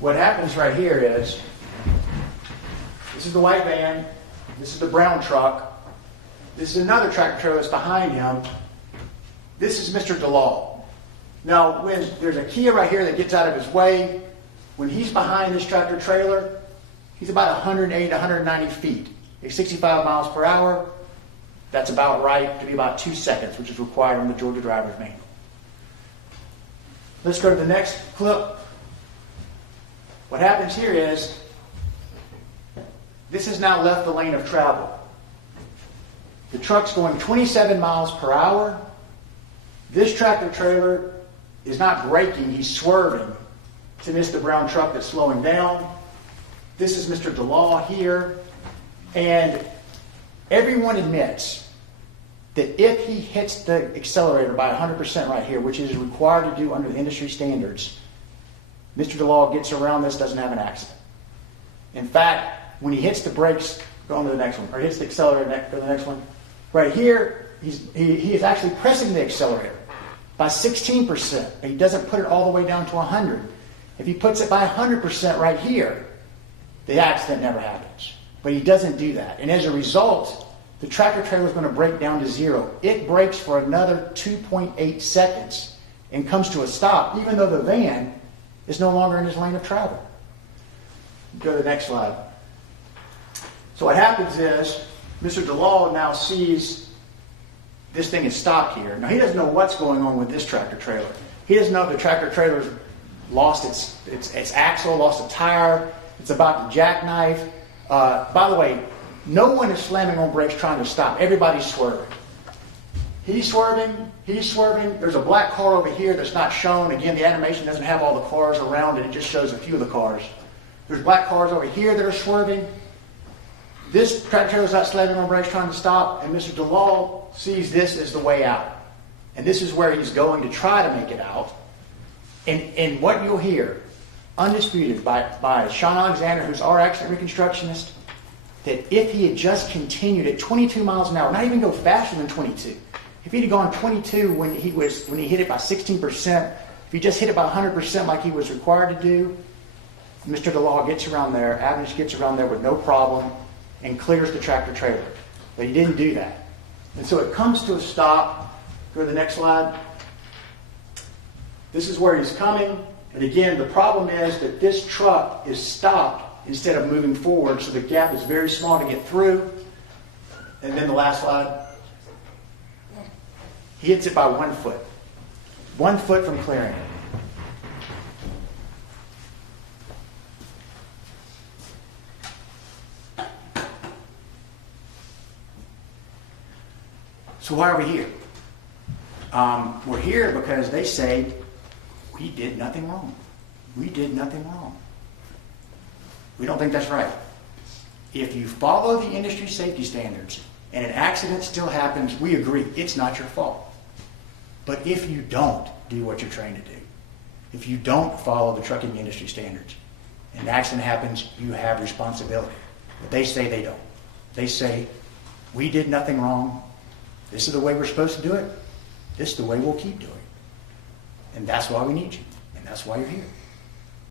what happens right here is, this is the white van, this is the brown truck, this is another tractor trailer that's behind him. This is Mr. DeLaw. Now, when there's a Kia right here that gets out of his way, when he's behind this tractor trailer, he's about 180, 190 feet. At 65 miles per hour, that's about right to be about 2 seconds, which is required on the Georgia driver's manual. Let's go to the next clip. What happens here is, this has now left the lane of travel. The truck's going 27 miles per hour. This tractor trailer is not braking, he's swerving to miss the brown truck that's slowing down. This is Mr. DeLaw here. And everyone admits that if he hits the accelerator by 100% right here, which is required to do under the industry standards, Mr. DeLaw gets around this, doesn't have an accident. In fact, when he hits the brakes, go on to the next one, or hits the accelerator, go to the next one, right here, he is actually pressing the accelerator by 16%, but he doesn't put it all the way down to 100. If he puts it by 100% right here, the accident never happens. But he doesn't do that. And as a result, the tractor trailer is going to break down to zero. It brakes for another 2.8 seconds and comes to a stop, even though the van is no longer in his lane of travel. Go to the next slide. So what happens is, Mr. DeLaw now sees this thing is stopped here. Now, he doesn't know what's going on with this tractor trailer. He doesn't know if the tractor trailer's lost its axle, lost a tire, it's about to jackknife. By the way, no one is slamming on brakes trying to stop. Everybody's swerving. He's swerving. There's a black car over here that's not shown. Again, the animation doesn't have all the cars around it. It just shows a few of the cars. There's black cars over here that are swerving. This tractor trailer is not slamming on brakes trying to stop, and Mr. DeLaw sees this as the way out. And this is where he's going to try to make it out. And what you'll hear, undisputed by Sean Alexander, who's our accident reconstructionist, that if he had just continued at 22 miles an hour, not even go faster than 22, if he'd have gone 22 when he hit it by 16%, if he just hit it by 100% like he was required to do, Mr. DeLaw gets around there, Avnish gets around there with no problem, and clears the tractor trailer. But he didn't do that. And so it comes to a stop. Go to the next slide. This is where he's coming. And again, the problem is that this truck is stopped instead of moving forward, so the gap is very small to get through. And then the last slide. He hits it by 1 foot. 1 foot from clearing it. So why are we here? We're here because they say we did nothing wrong. We did nothing wrong. We don't think that's right. If you follow the industry safety standards and an accident still happens, we agree, it's not your fault. But if you don't do what you're trained to do, if you don't follow the trucking industry standards, and an accident happens, you have responsibility. But they say they don't. They say, we did nothing wrong. This is the way we're supposed to do it. This is the way we'll keep doing it. And that's why we need you. And that's why you're here.